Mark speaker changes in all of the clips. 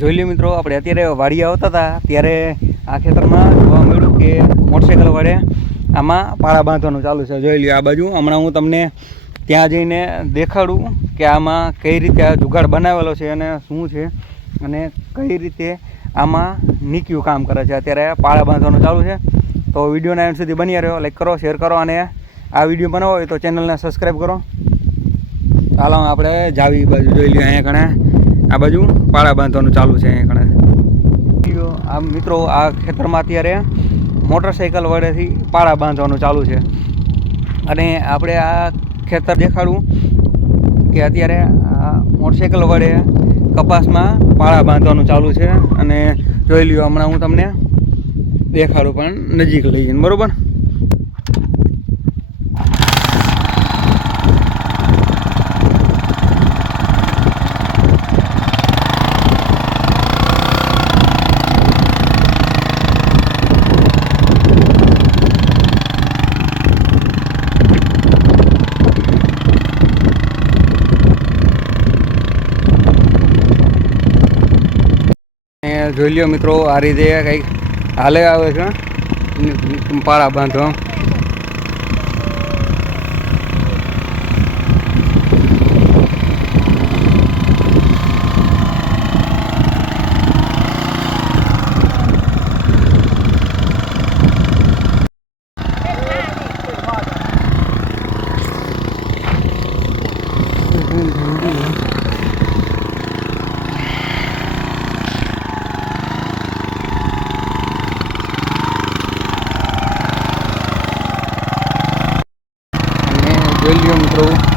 Speaker 1: જોઈ લ્યો મિત્રો, આપણે અત્યારે વાડી આવતા હતા. ત્યારે આ ખેતરમાં જોવા મળ્યું કે મોટરસાઇકલ વડે આમાં પાળા બાંધવાનું ચાલુ છે. જોઈ લ્યો આ બાજુ. હમણાં હું તમને ત્યાં જઈને દેખાડું કે આમાં કઈ રીતે આ જુગાડ બનાવેલો છે અને શું છે અને કઈ રીતે આમાં નીક્યું કામ કરે છે. અત્યારે પાળા બાંધવાનું ચાલુ છે. તો વિડીયોના એન્ડ સુધી બની રહ્યો લાઈક કરો શેર કરો અને આ વીડિયો બનાવો હોય તો ચેનલને સબસ્ક્રાઈબ કરો. ચાલો આપણે જાવી બાજુ જોઈ લઈએ અહીંયા કણે આ બાજુ પાળા બાંધવાનું ચાલુ છે જો આ મિત્રો, આ ખેતરમાં અત્યારે મોટરસાઇકલ વડેથી પાળા બાંધવાનું ચાલુ છે. અને આપણે આ ખેતર દેખાડું કે અત્યારે આ મોટરસાઇકલ વડે કપાસમાં પાળા બાંધવાનું ચાલુ છે. અને જોઈ લ્યો, હમણાં હું તમને દેખાડું પણ નજીક લઈ જઈને, બરાબર? જોઈ લ્યો મિત્રો આ રીતે કંઈક હાલે આવે છે પાળા બાંધો અને જોઈ લ્યો મિત્રો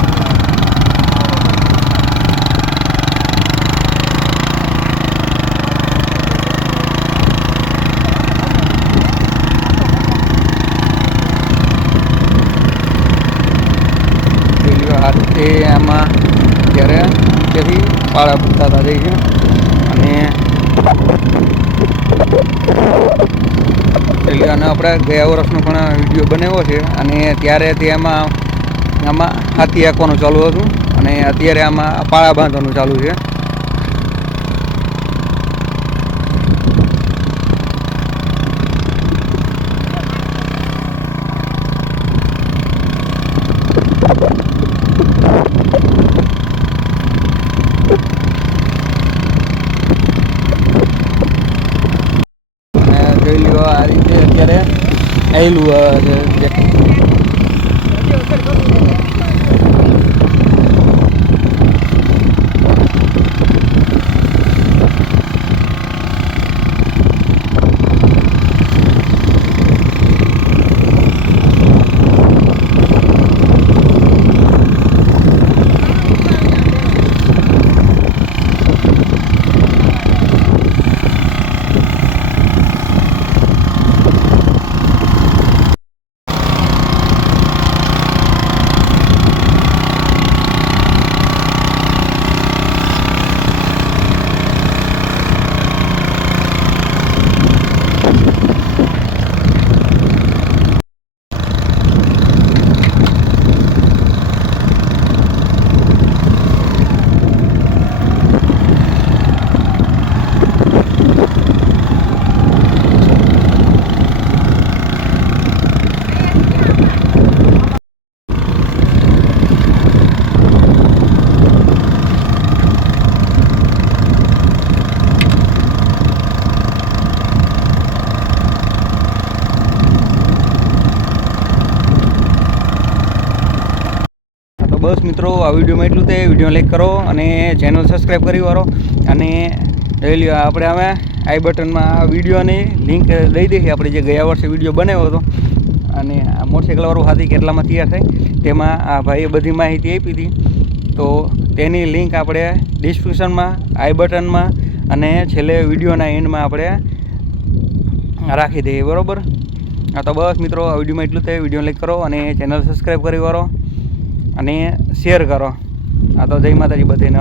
Speaker 1: જોઈ એમાં જ્યારે નીચેથી પાળા પૂરતા જઈ છે. અને એટલે અને આપણે ગયા વર્ષનો પણ વીડિયો બનાવ્યો છે. અને ત્યારે તે એમાં આમાં હાથી હાંકવાનું ચાલુ હતું અને અત્યારે આમાં પાળા બાંધવાનું ચાલુ છે. જોઈ આ રીતે અત્યારે આવેલું બસ મિત્રો, આ વિડીયોમાં એટલું તે વીડિયો લાઈક કરો અને ચેનલ સબસ્ક્રાઈબ કરી વાળો. અને રહેલી આપણે હવે આઈ બટનમાં આ વિડીયોની લિંક દઈ દઈએ. આપણે જે ગયા વર્ષે વીડિયો બનાવ્યો હતો. અને આ મોટરસાઇકલવાળું હાથી કેટલામાં તૈયાર થાય, તેમાં આ ભાઈએ બધી માહિતી આપી હતી. તો તેની લિંક આપણે ડિસ્ક્રિપ્શનમાં આઈ બટનમાં અને છેલ્લે વિડીયોના એન્ડમાં આપણે રાખી દઈએ. બરાબર? હા, તો બસ મિત્રો, આ વિડીયોમાં એટલું થાય વીડિયો લાઈક કરો અને ચેનલ સબસ્ક્રાઈબ કરી વાળો. અને શેર કરો. આ તો જય માતાજી બધાને